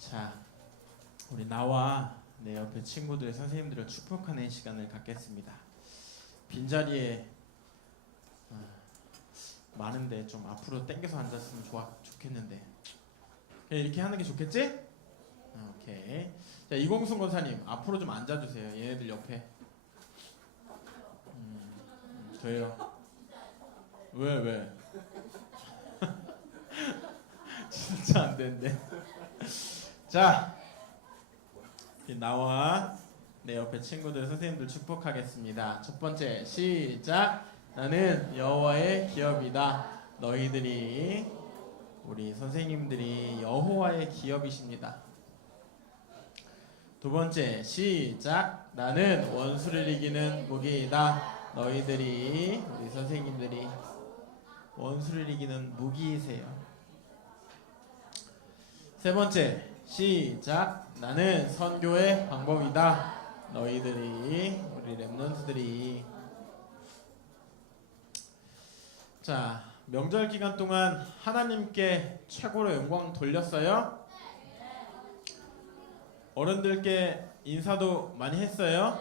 자, 우리 나와 내 옆에 친구들, 선생님들을 축복하는 시간을 갖겠습니다. 빈자리에 많은데 좀 앞으로 당겨서 앉았으면 좋겠는데 그냥 이렇게 하는 게 좋겠지? 오케이. 자, 이공순 권사님 앞으로 좀 앉아주세요. 얘네들 옆에. 돼요. 왜? 진짜 안 되는데. 자, 나와 내 옆에 친구들, 선생님들 축복하겠습니다. 첫 번째, 시작. 나는 여호와의 기업이다. 너희들이, 우리 선생님들이 여호와의 기업이십니다. 두 번째, 시작. 나는 원수를 이기는 무기이다. 너희들이, 우리 선생님들이 원수를 이기는 무기이세요. 세 번째, 시작. 나는 선교의 방법이다. 너희들이, 우리 랩런트들이. 자, 명절 기간 동안 하나님께 최고로 영광 돌렸어요? 어른들께 인사도 많이 했어요?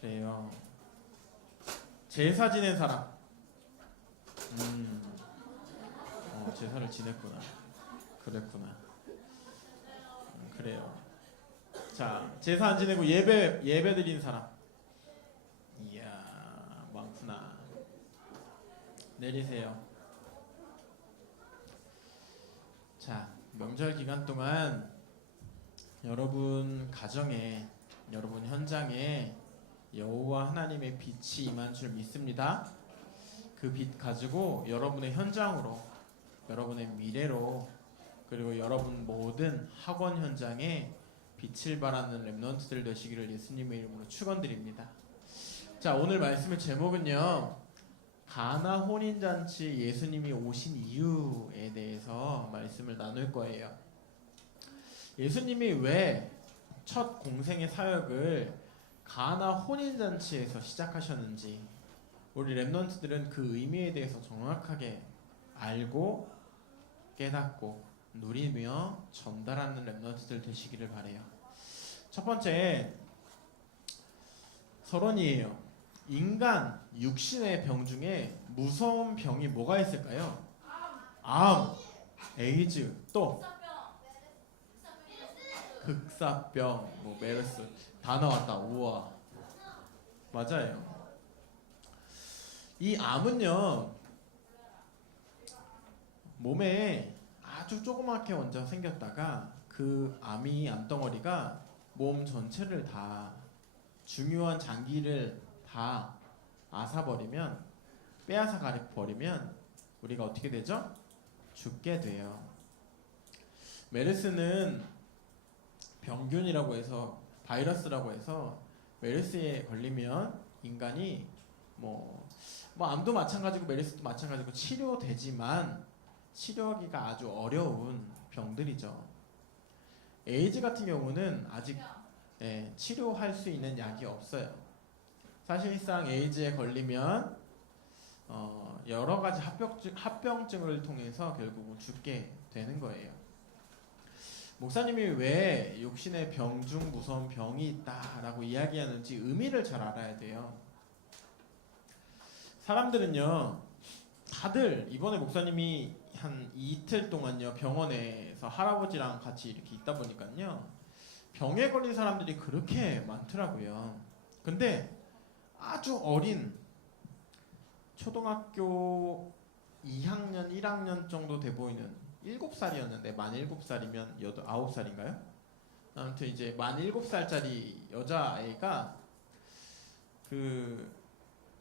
그래요. 제사 지낸 사람. 제사를 지냈구나. 그랬구나. 그래요. 자, 제사 안 지내고 예배 드린 사람. 이야, 많구나. 내리세요. 자, 명절 기간 동안 여러분 가정에, 여러분 현장에 여호와 하나님의 빛이 임한 줄 믿습니다. 그 빛 가지고 여러분의 현장으로, 여러분의 미래로, 그리고 여러분 모든 학원 현장에 빛을 발하는 랩런트들 되시기를 예수님의 이름으로 축원드립니다. 자, 오늘 말씀의 제목은요, 가나 혼인잔치 예수님이 오신 이유에 대해서 말씀을 나눌 거예요. 예수님이 왜 첫 공생의 사역을 가나 혼인잔치에서 시작하셨는지, 우리 랩런트들은 그 의미에 대해서 정확하게 알고 깨닫고 누리며 전달하는 랩런트들 되시기를 바래요. 첫 번째, 서론이에요. 인간 육신의 병 중에 무서운 병이 뭐가 있을까요? 암, 에이즈, 또 극사병, 뭐 메르스 다 나왔다. 우와, 맞아요. 이 암은요, 몸에 아주 조그맣게 먼저 생겼다가 그 암덩어리가 몸 전체를 다, 중요한 장기를 다 앗아버리면, 빼앗아 가버리면 우리가 어떻게 되죠? 죽게 돼요. 메르스는 병균이라고 해서, 바이러스라고 해서 메르스에 걸리면 인간이 뭐 암도 마찬가지고 메르스도 마찬가지고 치료되지만 치료하기가 아주 어려운 병들이죠. 에이즈 같은 경우는 아직 치료할 수 있는 약이 없어요. 사실상 에이즈에 걸리면 여러 가지 합병증을 통해서 결국은 죽게 되는 거예요. 목사님이 왜 육신의 병 중 무서운 병이 있다라고 이야기하는지 의미를 잘 알아야 돼요. 사람들은요, 다들 이번에 목사님이 한 이틀 동안요 병원에서 할아버지랑 같이 이렇게 있다 보니까요, 병에 걸린 사람들이 그렇게 많더라고요. 근데 아주 어린 초등학교 2학년, 1학년 정도 돼 보이는 7살이었는데, 만 7살이면 9살인가요? 아무튼 이제 만 7살짜리 여자아이가 그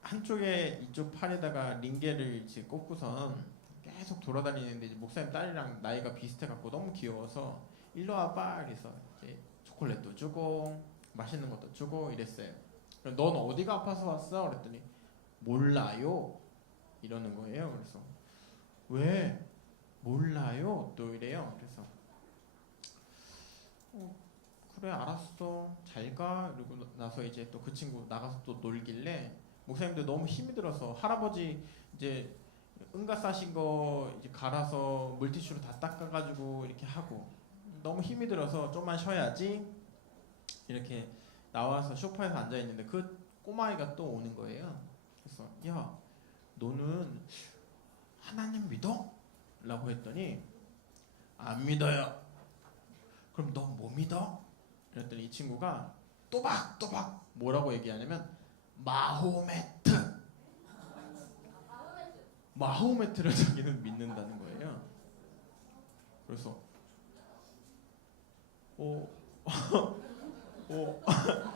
한쪽에 이쪽 팔에다가 링겔을 이제 꽂고선 계속 돌아다니는데, 이제 목사님 딸이랑 나이가 비슷해갖고 너무 귀여워서 일로 와봐 그래서 이제 초콜릿도 주고 맛있는 것도 주고 이랬어요. 넌 어디가 아파서 왔어? 그랬더니 몰라요 이러는 거예요. 그래서 왜 몰라요? 또 이래요. 그래서 그래 알았어 잘가. 그리고 나서 이제 또 그 친구 나가서 또 놀길래 목사님도 너무 힘이 들어서 할아버지 이제 응가 싸신 거 이제 갈아서 물티슈로 다 닦아가지고 이렇게 하고 너무 힘이 들어서 좀만 쉬어야지 이렇게 나와서 소파에서 앉아 있는데 그 꼬마아이가 또 오는 거예요. 그래서 야 너는 하나님 믿어? 라고 했더니 안 믿어요. 그럼 너 뭐 믿어? 그랬더니 이 친구가 또박또박 뭐라고 얘기하냐면 마호메트. 마호메트를 자기는 믿는다는 거예요. 그래서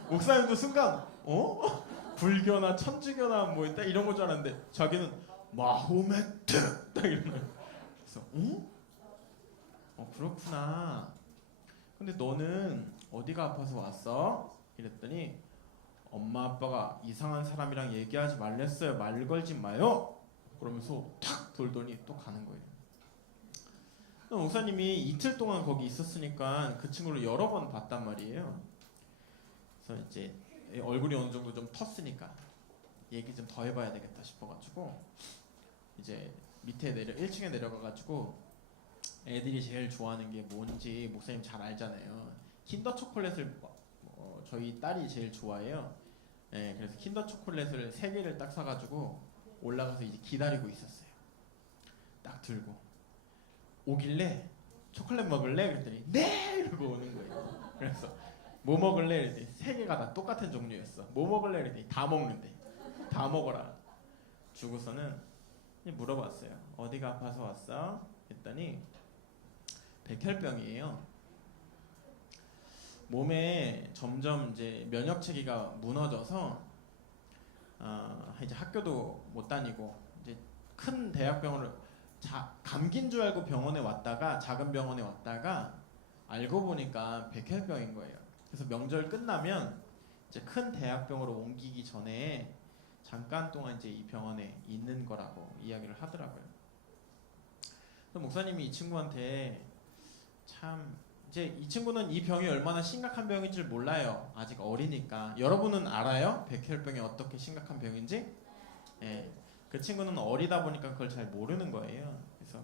목사님도 순간 불교나 천주교나 뭐 있다 이런 거 줄 알았는데 자기는 마호메트 딱 이러는 거예요. 그래서 그렇구나. 근데 너는 어디가 아파서 왔어? 이랬더니 엄마 아빠가 이상한 사람이랑 얘기하지 말랬어요. 말 걸지 마요. 그러면서 탁 돌더니 또 가는 거예요. 목사님이 이틀 동안 거기 있었으니까 그 친구를 여러 번 봤단 말이에요. 그래서 이제 얼굴이 어느 정도 좀 텄으니까 얘기 좀 더 해봐야 되겠다 싶어가지고 이제 밑에 1층에 내려가가지고 애들이 제일 좋아하는 게 뭔지 목사님 잘 알잖아요. 킨더 초콜릿을 저희 딸이 제일 좋아해요. 네, 그래서 킨더 초콜릿을 3개를 딱 사가지고 올라가서 이제 기다리고 있었어요. 딱 들고 오길래 초콜릿 먹을래? 그랬더니 네! 이러고 오는 거예요. 그래서 뭐 먹을래? 그랬더니 3개가 다 똑같은 종류였어. 뭐 먹을래? 그랬더니 다 먹는데. 다 먹어라. 주고서는 물어봤어요. 어디가 아파서 왔어? 했더니 백혈병이에요. 몸에 점점 이제 면역 체계가 무너져서 이제 학교도 못 다니고 이제 큰 대학병원을 감기인 줄 알고 병원에 왔다가 작은 병원에 왔다가 알고 보니까 백혈병인 거예요. 그래서 명절 끝나면 이제 큰 대학병으로 옮기기 전에 잠깐 동안 이제 이 병원에 있는 거라고 이야기를 하더라고요. 그래서 목사님이 이 친구한테 참 이제 이 친구는 이 병이 얼마나 심각한 병인 줄 몰라요. 아직 어리니까. 여러분은 알아요? 백혈병이 어떻게 심각한 병인지? 예. 그 친구는 어리다 보니까 그걸 잘 모르는 거예요. 그래서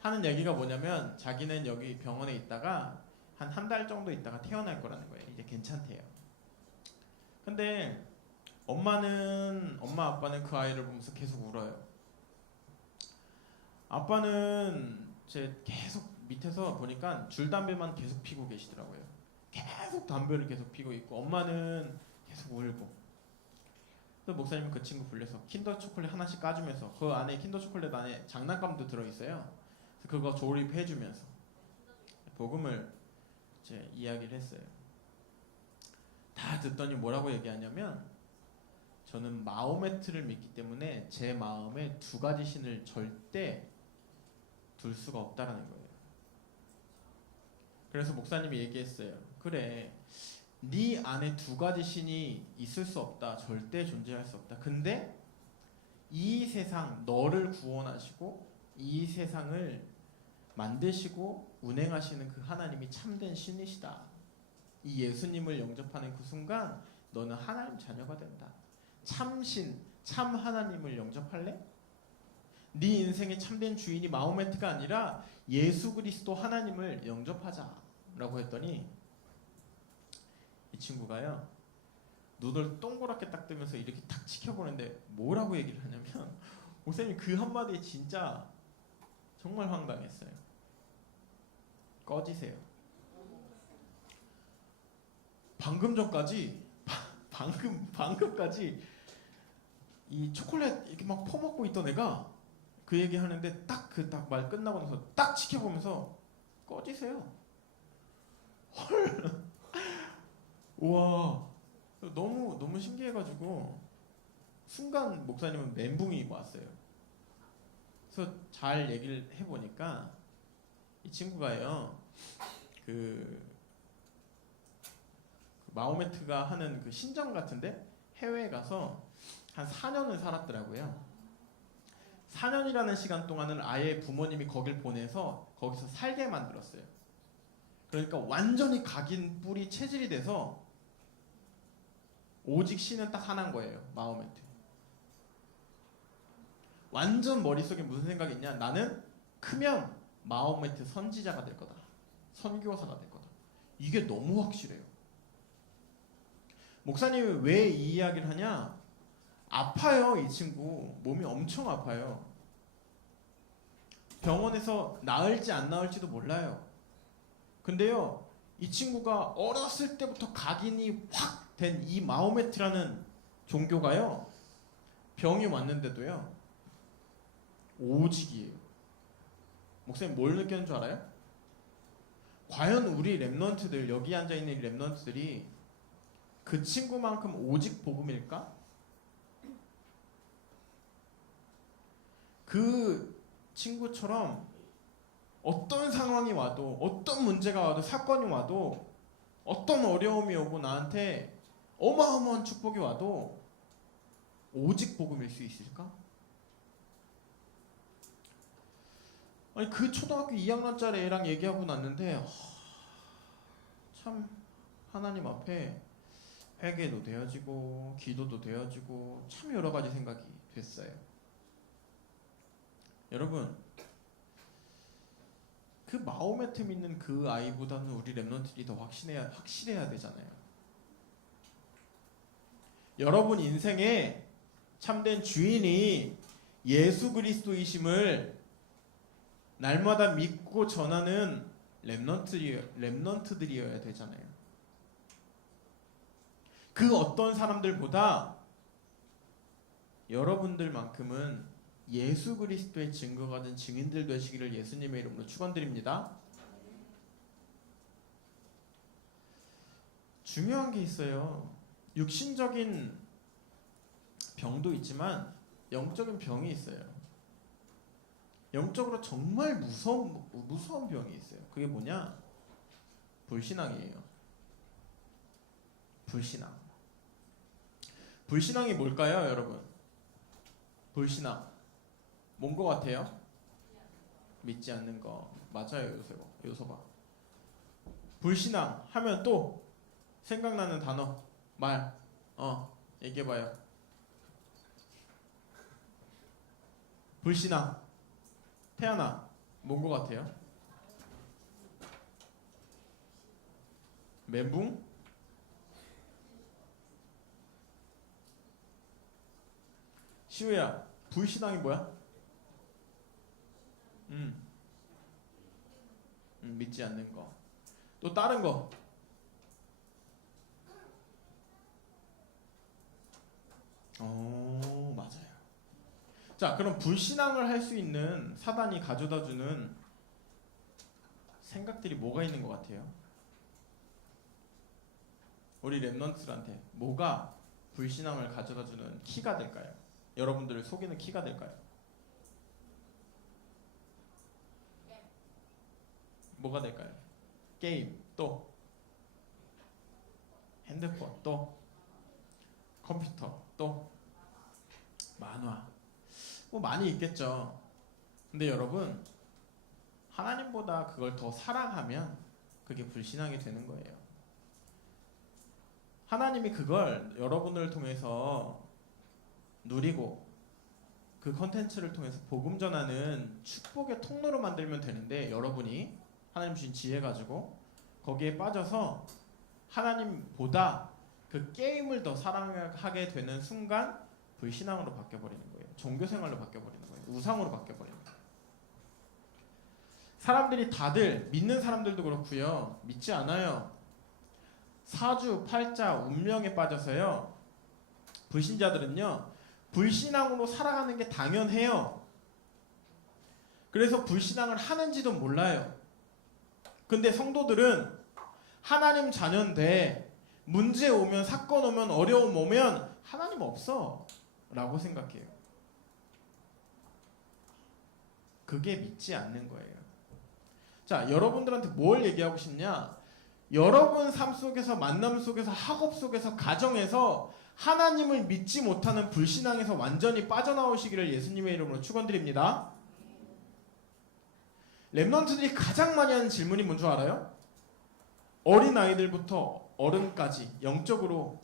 하는 얘기가 뭐냐면 자기는 여기 병원에 있다가 한 달 정도 있다가 태어날 거라는 거예요. 이제 괜찮대요. 근데 엄마 아빠는 그 아이를 보면서 계속 울어요. 아빠는 이제 계속 밑에서 보니까 줄담배만 계속 피고 계시더라고요. 계속 담배를 계속 피고 있고 엄마는 계속 울고. 그래서 목사님은 그 친구 불러서 킨더 초콜릿 하나씩 까주면서 그 안에 킨더 초콜릿 안에 장난감도 들어있어요. 그래서 그거 조립해주면서 복음을 이제 이야기를 했어요. 다 듣더니 뭐라고 얘기하냐면 저는 마호메트를 믿기 때문에 제 마음에 2가지 신을 절대 둘 수가 없다라는 거예요. 그래서 목사님이 얘기했어요. 그래, 네 안에 2가지 신이 있을 수 없다. 절대 존재할 수 없다. 근데 이 세상 너를 구원하시고 이 세상을 만드시고 운행하시는 그 하나님이 참된 신이시다. 이 예수님을 영접하는 그 순간 너는 하나님 자녀가 된다. 참신, 참 하나님을 영접할래? 네 인생의 참된 주인이 마호메트가 아니라 예수 그리스도 하나님을 영접하자 라고 했더니 이 친구가요 눈을 동그랗게 딱 뜨면서 이렇게 탁 지켜보는데 뭐라고 얘기를 하냐면 목사님 그 한마디에 진짜 정말 황당했어요. 꺼지세요. 방금까지 이 초콜릿 이렇게 막 퍼먹고 있던 애가 그 얘기 하는데 딱 말 끝나고 나서 딱 지켜보면서 꺼지세요. 헐. 우와. 너무 신기해가지고 순간 목사님은 멘붕이 왔어요. 그래서 잘 얘기를 해보니까 이 친구가요 그 마호메트가 하는 그 신전 같은데 해외에 가서 한 4년을 살았더라고요. 4년이라는 시간 동안은 아예 부모님이 거길 보내서 거기서 살게 만들었어요. 그러니까 완전히 각인 뿌리 체질이 돼서 오직 신은 딱 하나인 거예요. 마호메트. 완전 머릿속에 무슨 생각이 있냐? 나는 크면 마호메트 선지자가 될 거다. 선교사가 될 거다. 이게 너무 확실해요. 목사님이 왜 이 이야기를 하냐? 아파요, 이 친구. 몸이 엄청 아파요. 병원에서 나을지 안 나을지도 몰라요. 근데요, 이 친구가 어렸을 때부터 각인이 확 된 이 마호메트라는 종교가요, 병이 왔는데도요, 오직이에요. 목사님 뭘 느꼈는 줄 알아요? 과연 우리 랩런트들, 여기 앉아있는 랩런트들이 그 친구만큼 오직 복음일까? 그 친구처럼 어떤 상황이 와도, 어떤 문제가 와도, 사건이 와도, 어떤 어려움이 오고 나한테 어마어마한 축복이 와도 오직 복음일 수 있을까? 아니, 그 초등학교 2학년짜리 애랑 얘기하고 났는데 참 하나님 앞에 회개도 되어지고 기도도 되어지고 참 여러 가지 생각이 됐어요. 여러분, 그 마호메트 믿는 그 아이보다는 우리 랩런트들이 더 확실해야 되잖아요. 여러분 인생에 참된 주인이 예수 그리스도이심을 날마다 믿고 전하는 랩런트들이어야 되잖아요. 그 어떤 사람들보다 여러분들만큼은 예수 그리스도의 증거가 된 증인들 되시기를 예수님의 이름으로 축원드립니다. 중요한 게 있어요. 육신적인 병도 있지만 영적인 병이 있어요. 영적으로 정말 무서운 병이 있어요. 그게 뭐냐? 불신앙이에요. 불신앙. 불신앙이 뭘까요, 여러분? 불신앙. 뭔 거 같아요? 믿지 않는 거. 맞아요, 요소봐. 불신앙 하면 또 생각나는 단어, 말, 얘기해봐요. 불신앙. 태연아, 뭔 거 같아요? 멘붕? 시우야, 불신앙이 뭐야? 믿지 않는 거. 또 다른 거. 맞아요. 자, 그럼 불신앙을 할 수 있는 사단이 가져다주는 생각들이 뭐가 있는 것 같아요? 우리 랩런트들한테 뭐가 불신앙을 가져다주는 키가 될까요? 여러분들을 속이는 키가 될까요? 뭐가 될까요? 게임, 또 핸드폰, 또 컴퓨터, 또 만화, 뭐 많이 있겠죠. 근데 여러분, 하나님보다 그걸 더 사랑하면 그게 불신앙이 되는 거예요. 하나님이 그걸 여러분을 통해서 누리고 그 컨텐츠를 통해서 복음 전하는 축복의 통로로 만들면 되는데, 여러분이 하나님 주신 지혜 가지고 거기에 빠져서 하나님보다 그 게임을 더 사랑하게 되는 순간 불신앙으로 바뀌어버리는 거예요. 종교생활로 바뀌어버리는 거예요. 우상으로 바뀌어버리는 거예요. 사람들이 다들, 믿는 사람들도 그렇고요, 믿지 않아요. 사주, 팔자, 운명에 빠져서요, 불신자들은요, 불신앙으로 살아가는 게 당연해요. 그래서 불신앙을 하는지도 몰라요. 근데 성도들은 하나님 자녀인데 문제 오면, 사건 오면, 어려움 오면 하나님 없어 라고 생각해요. 그게 믿지 않는 거예요. 자, 여러분들한테 뭘 얘기하고 싶냐? 여러분 삶 속에서, 만남 속에서, 학업 속에서, 가정에서 하나님을 믿지 못하는 불신앙에서 완전히 빠져나오시기를 예수님의 이름으로 축원드립니다. 랩런트들이 가장 많이 하는 질문이 뭔 줄 알아요? 어린 아이들부터 어른까지 영적으로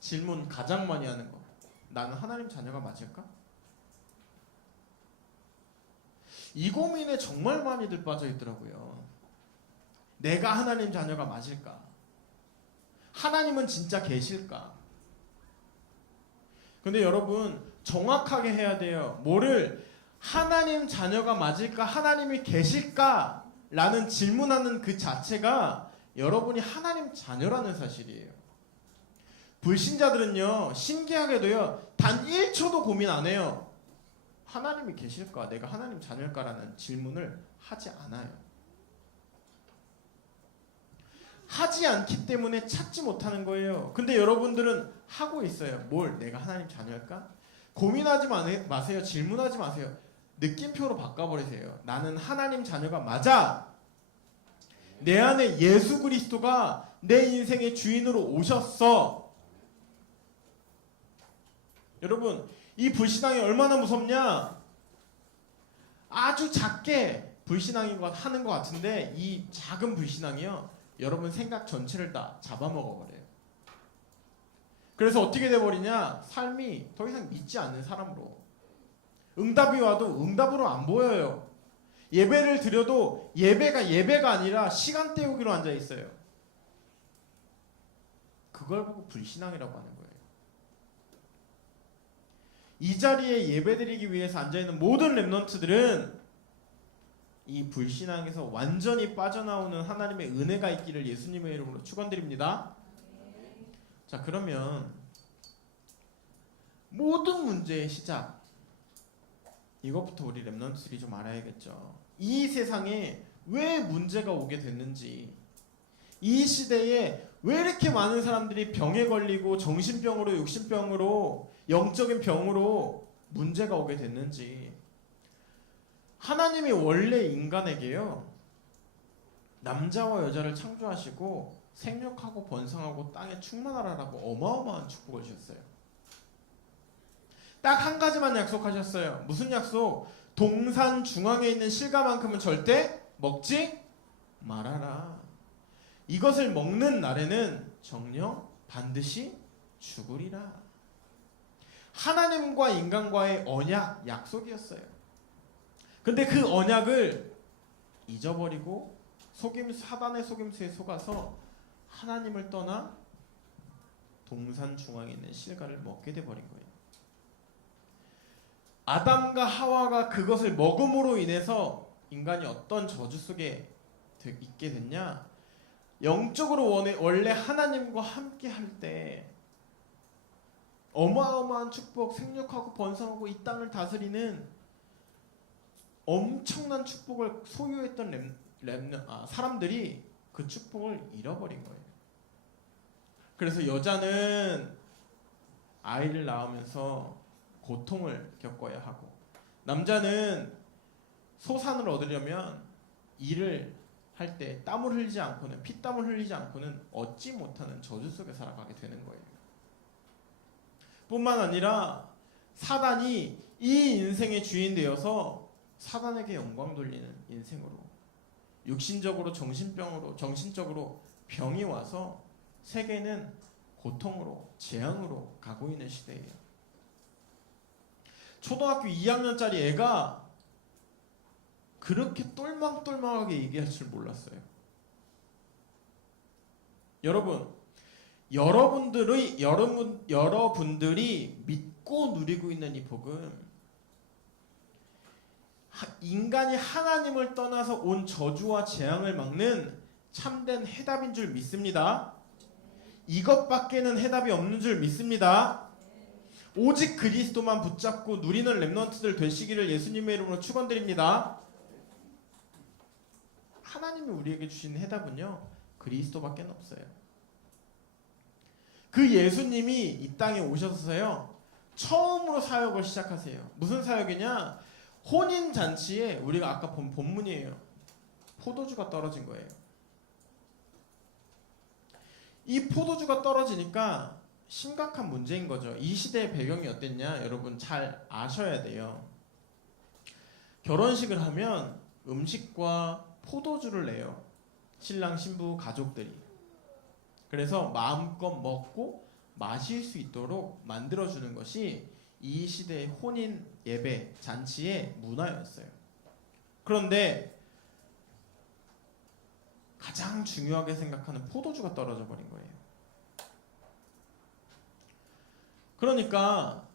질문 가장 많이 하는 거. 나는 하나님 자녀가 맞을까? 이 고민에 정말 많이들 빠져 있더라고요. 내가 하나님 자녀가 맞을까? 하나님은 진짜 계실까? 근데 여러분 정확하게 해야 돼요. 뭐를 하나님 자녀가 맞을까? 하나님이 계실까? 라는 질문하는 그 자체가 여러분이 하나님 자녀라는 사실이에요. 불신자들은요, 신기하게도요, 단 1초도 고민 안 해요. 하나님이 계실까? 내가 하나님 자녀일까라는 질문을 하지 않아요. 하지 않기 때문에 찾지 못하는 거예요. 근데 여러분들은 하고 있어요. 뭘? 내가 하나님 자녀일까? 고민하지 마세요. 질문하지 마세요. 느낌표로 바꿔버리세요. 나는 하나님 자녀가 맞아. 내 안에 예수 그리스도가 내 인생의 주인으로 오셨어. 여러분, 이 불신앙이 얼마나 무섭냐? 아주 작게 불신앙인 것 하는 것 같은데 이 작은 불신앙이요, 여러분 생각 전체를 다 잡아먹어버려요. 그래서 어떻게 돼버리냐? 삶이 더 이상 믿지 않는 사람으로, 응답이 와도 응답으로 안 보여요. 예배를 드려도 예배가 아니라 시간 때우기로 앉아있어요. 그걸 보고 불신앙이라고 하는 거예요. 이 자리에 예배드리기 위해서 앉아있는 모든 렘넌트들은 이 불신앙에서 완전히 빠져나오는 하나님의 은혜가 있기를 예수님의 이름으로 축원드립니다. 자, 그러면 모든 문제의 시작, 이것부터 우리 렘넌트들이 좀 알아야겠죠. 이 세상에 왜 문제가 오게 됐는지, 이 시대에 왜 이렇게 많은 사람들이 병에 걸리고 정신병으로, 육신병으로, 영적인 병으로 문제가 오게 됐는지, 하나님이 원래 인간에게요, 남자와 여자를 창조하시고 생육하고 번성하고 땅에 충만하라고 어마어마한 축복을 주셨어요. 딱 한 가지만 약속하셨어요. 무슨 약속? 동산 중앙에 있는 실과만큼은 절대 먹지 말아라. 이것을 먹는 날에는 정녕 반드시 죽으리라. 하나님과 인간과의 언약, 약속이었어요. 근데 그 언약을 잊어버리고 사단의 속임수에 속아서 하나님을 떠나 동산 중앙에 있는 실과를 먹게 돼버린 거예요. 아담과 하와가 그것을 먹음으로 인해서 인간이 어떤 저주 속에 있게 됐냐? 영적으로 원래 하나님과 함께 할 때 어마어마한 축복, 생육하고 번성하고 이 땅을 다스리는 엄청난 축복을 소유했던 사람들이 그 축복을 잃어버린 거예요. 그래서 여자는 아이를 낳으면서 고통을 겪어야 하고, 남자는 소산을 얻으려면 일을 할 때 땀을 흘리지 않고는, 피땀을 흘리지 않고는 얻지 못하는 저주 속에 살아가게 되는 거예요. 뿐만 아니라 사단이 이 인생의 주인 되어서 사단에게 영광 돌리는 인생으로, 육신적으로, 정신적으로 병이 와서 세계는 고통으로, 재앙으로 가고 있는 시대예요. 초등학교 2학년짜리 애가 그렇게 똘망똘망하게 얘기할 줄 몰랐어요. 여러분들이 믿고 누리고 있는 이 복음, 인간이 하나님을 떠나서 온 저주와 재앙을 막는 참된 해답인 줄 믿습니다. 이것밖에는 해답이 없는 줄 믿습니다. 오직 그리스도만 붙잡고 누리는 렘넌트들 되시기를 예수님의 이름으로 축원드립니다. 하나님이 우리에게 주신 해답은요, 그리스도밖에 없어요. 그 예수님이 이 땅에 오셔서요, 처음으로 사역을 시작하세요. 무슨 사역이냐? 혼인잔치에, 우리가 아까 본 본문이에요, 포도주가 떨어진 거예요. 이 포도주가 떨어지니까 심각한 문제인 거죠. 이 시대의 배경이 어땠냐? 여러분 잘 아셔야 돼요. 결혼식을 하면 음식과 포도주를 내요. 신랑 신부 가족들이. 그래서 마음껏 먹고 마실 수 있도록 만들어주는 것이 이 시대의 혼인 예배 잔치의 문화였어요. 그런데 가장 중요하게 생각하는 포도주가 떨어져 버린 거예요. 그러니까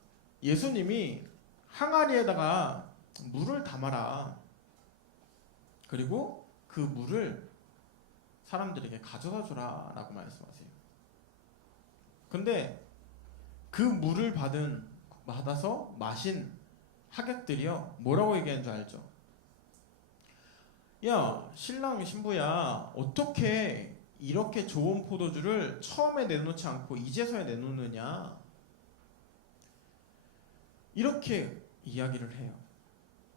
예수님이 항아리에다가 물을 담아라. 그리고 그 물을 사람들에게 가져다 주라 라고 말씀하세요. 근데 그 물을 받아서 마신 하객들이요, 뭐라고 얘기하는 줄 알죠? 야, 신랑 신부야, 어떻게 이렇게 좋은 포도주를 처음에 내놓지 않고 이제서야 내놓느냐, 이렇게 이야기를 해요.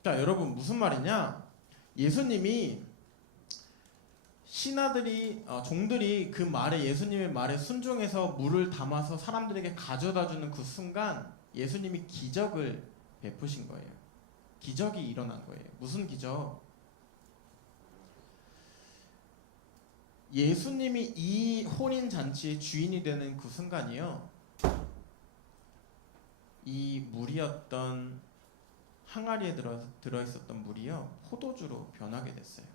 자, 여러분, 무슨 말이냐? 예수님이 종들이 그 말에, 예수님의 말에 순종해서 물을 담아서 사람들에게 가져다 주는 그 순간 예수님이 기적을 베푸신 거예요. 기적이 일어난 거예요. 무슨 기적? 예수님이 이 혼인 잔치의 주인이 되는 그 순간이요, 이 물이었던, 항아리에 들어있었던 물이요, 포도주로 변하게 됐어요.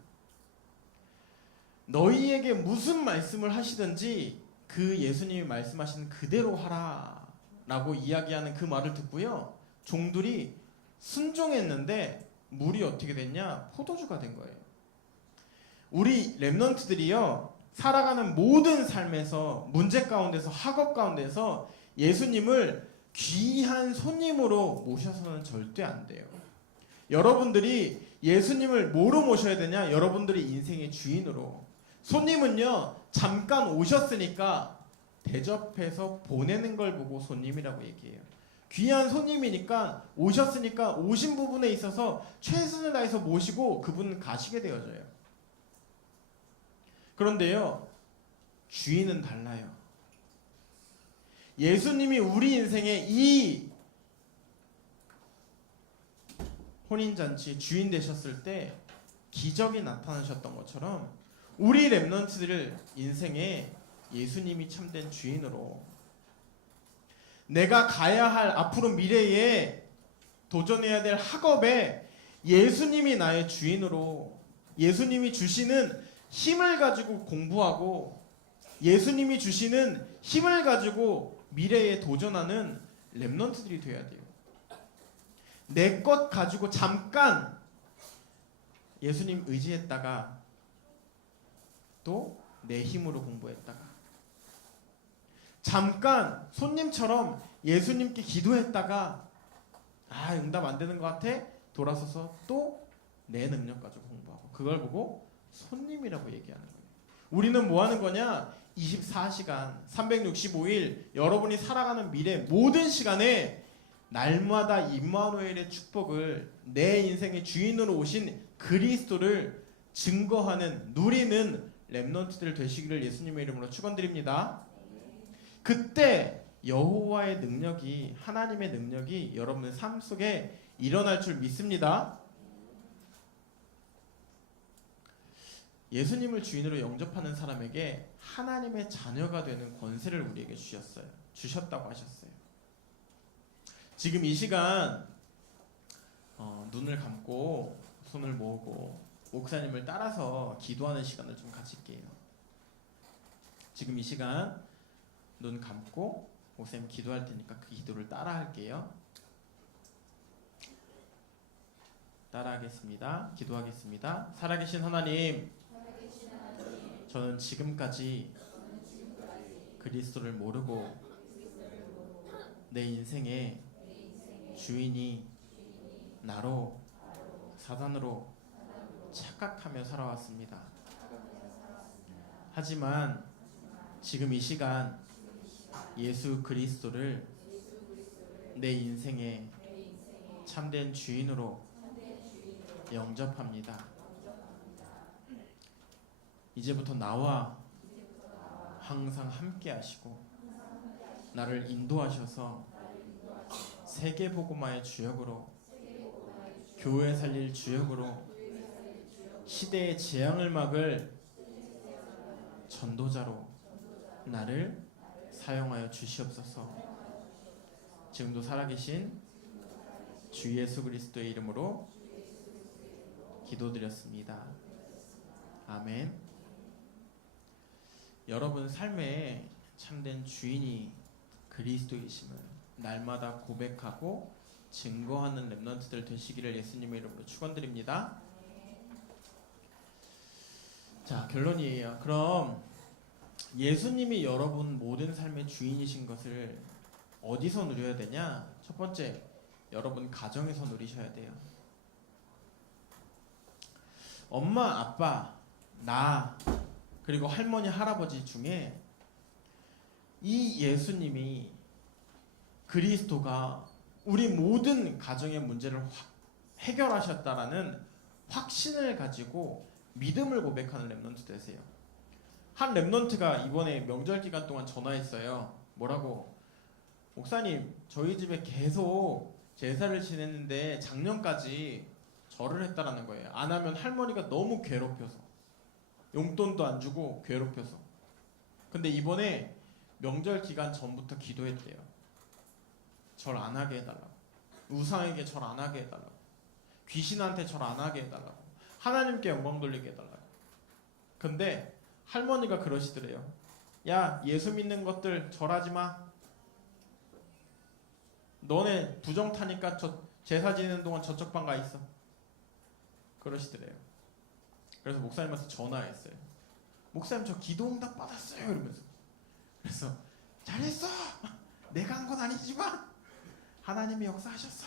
너희에게 무슨 말씀을 하시든지 그 예수님이 말씀하신 그대로 하라 라고 이야기하는 그 말을 듣고요, 종들이 순종했는데 물이 어떻게 됐냐? 포도주가 된 거예요. 우리 렘넌트들이요, 살아가는 모든 삶에서, 문제 가운데서, 학업 가운데서 예수님을 귀한 손님으로 모셔서는 절대 안 돼요. 여러분들이 예수님을 뭐로 모셔야 되냐? 여러분들이 인생의 주인으로. 손님은요, 잠깐 오셨으니까 대접해서 보내는 걸 보고 손님이라고 얘기해요. 귀한 손님이니까, 오셨으니까 오신 부분에 있어서 최선을 다해서 모시고 그분은 가시게 되어져요. 그런데요, 주인은 달라요. 예수님이 우리 인생에 이 혼인잔치의 주인 되셨을 때 기적이 나타나셨던 것처럼 우리 렘넌트들 인생에 예수님이 참된 주인으로, 내가 가야 할 앞으로 미래에 도전해야 될 학업에 예수님이 나의 주인으로, 예수님이 주시는 힘을 가지고 공부하고 예수님이 주시는 힘을 가지고 미래에 도전하는 렘넌트들이 돼야 돼요. 내 것 가지고 잠깐 예수님 의지했다가 또 내 힘으로 공부했다가, 잠깐 손님처럼 예수님께 기도했다가 응답 안 되는 것 같아, 돌아서서 또 내 능력 가지고 공부하고, 그걸 보고 손님이라고 얘기하는 거예요. 우리는 뭐 하는 거냐? 24시간 365일 여러분이 살아가는 미래 모든 시간에 날마다 임마누엘의 축복을, 내 인생의 주인으로 오신 그리스도를 증거하는, 누리는 렘넌트들 되시기를 예수님의 이름으로 축원드립니다. 그때 여호와의 능력이, 하나님의 능력이 여러분의 삶 속에 일어날 줄 믿습니다. 예수님을 주인으로 영접하는 사람에게 하나님의 자녀가 되는 권세를 우리에게 주셨다고 하셨어요. 지금 이 시간 눈을 감고 손을 모으고 목사님을 따라서 기도하는 시간을 좀 가질게요. 지금 이 시간 눈 감고 목사님 기도할 테니까 그 기도를 따라 할게요. 따라하겠습니다. 기도하겠습니다. 살아계신 하나님, 저는 지금까지 그리스도를 모르고 내 인생의 주인이 나로, 사단으로 착각하며 살아왔습니다. 하지만 지금 이 시간 예수 그리스도를 내 인생의 참된 주인으로 영접합니다. 이제부터 나와 항상 함께 하시고 나를 인도하셔서 세계복음화의 주역으로, 교회 살릴 주역으로, 시대의 재앙을 막을 전도자로 나를 사용하여 주시옵소서. 지금도 살아계신 주 예수 그리스도의 이름으로 기도드렸습니다. 아멘. 여러분 삶에 참된 주인이 그리스도이심을 날마다 고백하고 증거하는 렘넌트들 되시기를 예수님의 이름으로 축원드립니다. 자, 결론이에요. 그럼 예수님이 여러분 모든 삶의 주인이신 것을 어디서 누려야 되냐? 첫 번째, 여러분 가정에서 누리셔야 돼요. 엄마, 아빠, 나, 그리고 할머니, 할아버지 중에 이 예수님이 그리스도가 우리 모든 가정의 문제를 해결하셨다라는 확신을 가지고 믿음을 고백하는 렘넌트 되세요. 한 렘넌트가 이번에 명절 기간 동안 전화했어요. 뭐라고? 목사님, 저희 집에 계속 제사를 지냈는데 작년까지 절을 했다라는 거예요. 안 하면 할머니가 너무 괴롭혀서, 용돈도 안 주고 괴롭혀서. 근데 이번에 명절 기간 전부터 기도했대요. 절 안 하게 해달라고. 우상에게 절 안 하게 해달라고. 귀신한테 절 안 하게 해달라고. 하나님께 영광 돌리게 해달라고. 근데 할머니가 그러시더래요. 야, 예수 믿는 것들 절하지 마. 너네 부정 타니까 저 제사 지내는 동안 저쪽 방 가 있어. 그러시더래요. 그래서 목사님한테 전화했어요. 목사님, 저 기도응답 받았어요. 이러면서. 그래서 잘했어. 내가 한 건 아니지만 하나님이 역사하셨어.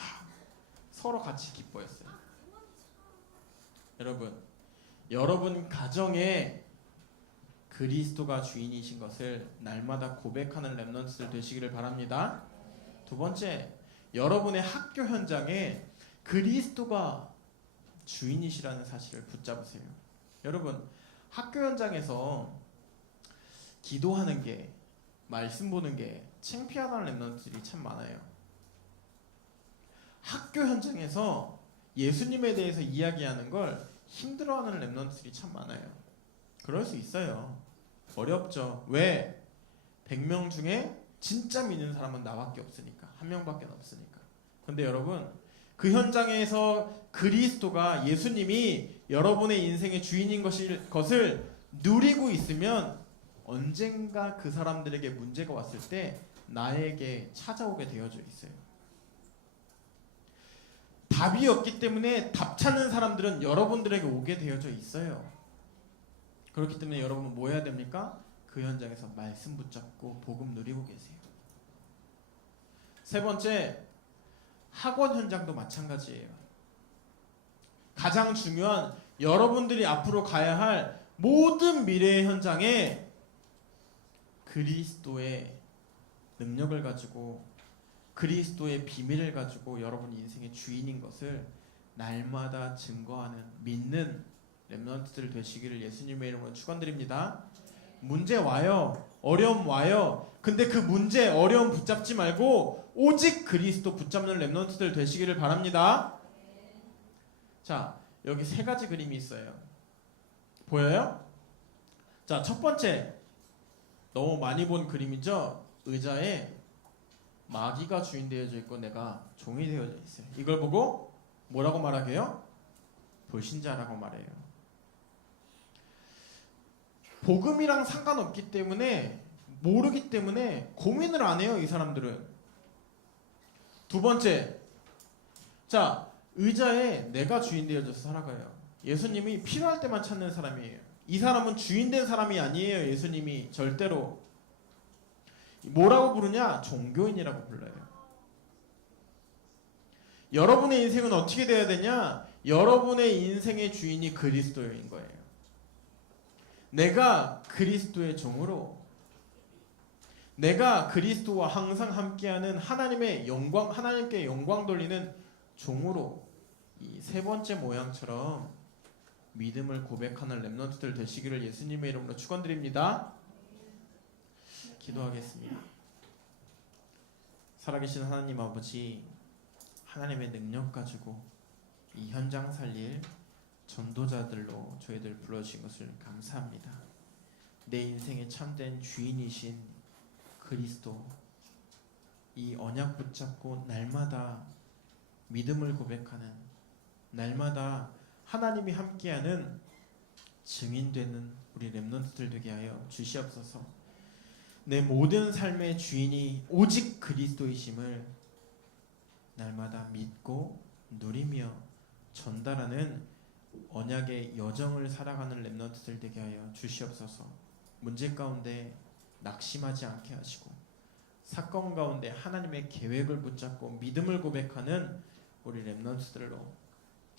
서로 같이 기뻐했어요. 여러분 가정에 그리스도가 주인이신 것을 날마다 고백하는 렘넌트들 되시기를 바랍니다. 두 번째, 여러분의 학교 현장에 그리스도가 주인이시라는 사실을 붙잡으세요. 여러분, 학교 현장에서 기도하는 게, 말씀 보는 게 창피하다는 렘넌트들이 참 많아요. 학교 현장에서 예수님에 대해서 이야기하는 걸 힘들어하는 렘넌트들이 참 많아요. 그럴 수 있어요. 어렵죠. 왜? 100명 중에 진짜 믿는 사람은 나밖에 없으니까. 한 명밖에 없으니까. 근데 여러분, 그 현장에서 그리스도가, 예수님이 여러분의 인생의 주인인 것을 누리고 있으면 언젠가 그 사람들에게 문제가 왔을 때 나에게 찾아오게 되어져 있어요. 답이 없기 때문에 답 찾는 사람들은 여러분들에게 오게 되어져 있어요. 그렇기 때문에 여러분은 뭐 해야 됩니까? 그 현장에서 말씀 붙잡고 복음 누리고 계세요. 세 번째, 학원 현장도 마찬가지예요. 가장 중요한, 여러분들이 앞으로 가야 할 모든 미래의 현장에 그리스도의 능력을 가지고, 그리스도의 비밀을 가지고 여러분 인생의 주인인 것을 날마다 증거하는, 믿는 렘넌트들 되시기를 예수님의 이름으로 축원드립니다. 문제 와요. 어려움 와요. 근데 그 문제, 어려움 붙잡지 말고 오직 그리스도 붙잡는 렘넌트들 되시기를 바랍니다. 자, 여기 세 가지 그림이 있어요. 보여요? 자, 첫 번째, 너무 많이 본 그림이죠? 의자에 마귀가 주인 되어져 있고 내가 종이 되어져 있어요. 이걸 보고 뭐라고 말하게요? 불신자라고 말해요. 복음이랑 상관없기 때문에, 모르기 때문에 고민을 안 해요, 이 사람들은. 두 번째, 자, 의자에 내가 주인 되어져서 살아가요. 예수님이 필요할 때만 찾는 사람이에요. 이 사람은 주인 된 사람이 아니에요. 예수님이 절대로. 뭐라고 부르냐? 종교인이라고 불러요. 여러분의 인생은 어떻게 돼야 되냐? 여러분의 인생의 주인이 그리스도인 거예요. 내가 그리스도의 종으로, 내가 그리스도와 항상 함께하는 하나님의 영광, 하나님께 영광 돌리는 종으로, 이 세 번째 모양처럼 믿음을 고백하는 렘넌트들 되시기를 예수님의 이름으로 축원드립니다. 기도하겠습니다. 살아계신 하나님 아버지, 하나님의 능력 가지고 이 현장 살릴 전도자들로 저희들 불러주신 것을 감사합니다. 내 인생의 참된 주인이신 그리스도, 이 언약 붙잡고 날마다 믿음을 고백하는, 날마다 하나님이 함께하는 증인되는 우리 렘넌트들 되게 하여 주시옵소서. 내 모든 삶의 주인이 오직 그리스도이심을 날마다 믿고 누리며 전달하는 언약의 여정을 살아가는 렘넌트들 되게 하여 주시옵소서. 문제 가운데 낙심하지 않게 하시고 사건 가운데 하나님의 계획을 붙잡고 믿음을 고백하는 우리 렘넌트들로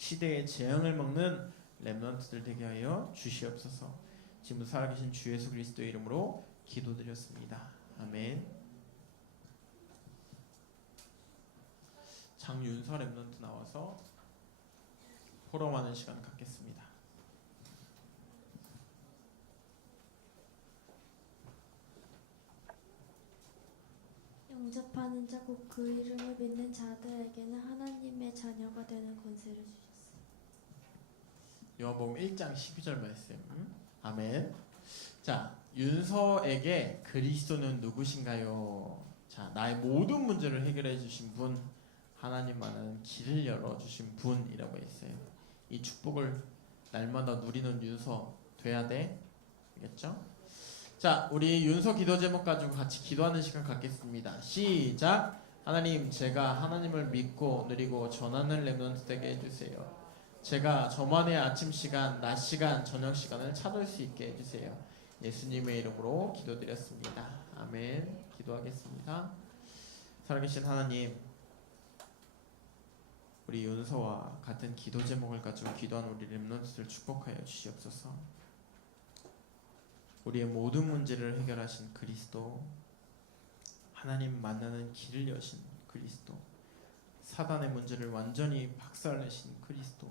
시대의 재앙을 먹는 렘넌트들 되게 하여 주시옵소서. 지금 살아계신 주 예수 그리스도의 이름으로 기도드렸습니다. 아멘. 장윤서 렘넌트 나와서 포럼하는 시간 갖겠습니다. 영접하는 자 곧 그 이름을 믿는 자들에게는 하나님의 자녀가 되는 권세를 주셨어요. 요한복음 1장 12절 말씀. 아멘. 자, 윤서에게 그리스도는 누구신가요? 자, 나의 모든 문제를 해결해 주신 분, 하나님만은 길을 열어 주신 분이라고 했어요. 이 축복을 날마다 누리는 윤서 돼야 돼. 알겠죠? 자, 우리 윤서 기도 제목 가지고 같이 기도하는 시간 갖겠습니다. 시작. 하나님, 제가 하나님을 믿고 누리고 전하는 렘넌트 되게 해주세요. 제가 저만의 아침 시간, 낮 시간, 저녁 시간을 찾을 수 있게 해주세요. 예수님의 이름으로 기도드렸습니다. 아멘. 기도하겠습니다. 살아계신 하나님, 우리 윤서와 같은 기도 제목을 가지고 기도한 우리 렘넌트들 축복하여 주시옵소서. 우리의 모든 문제를 해결하신 그리스도, 하나님 만나는 길을 여신 그리스도, 사단의 문제를 완전히 박살내신 그리스도,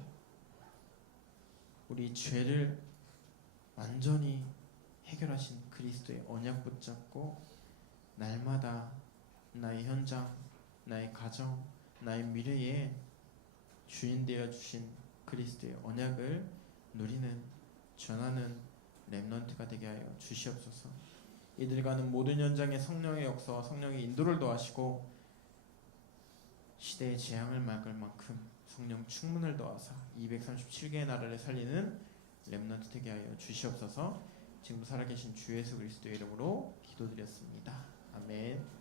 우리 죄를 완전히 해결하신 그리스도의 언약 붙잡고 날마다 나의 현장, 나의 가정, 나의 미래에 주인 되어 주신 그리스도의 언약을 누리는, 전하는 렘넌트가 되게 하여 주시옵소서. 이들 가는 모든 현장에 성령의 역사와 성령의 인도를 더하시고 시대의 재앙을 막을 만큼 성령 충만을 더하사 237개의 나라를 살리는 렘넌트 되게 하여 주시옵소서. 지금 살아계신 주 예수 그리스도의 이름으로 기도드렸습니다. 아멘.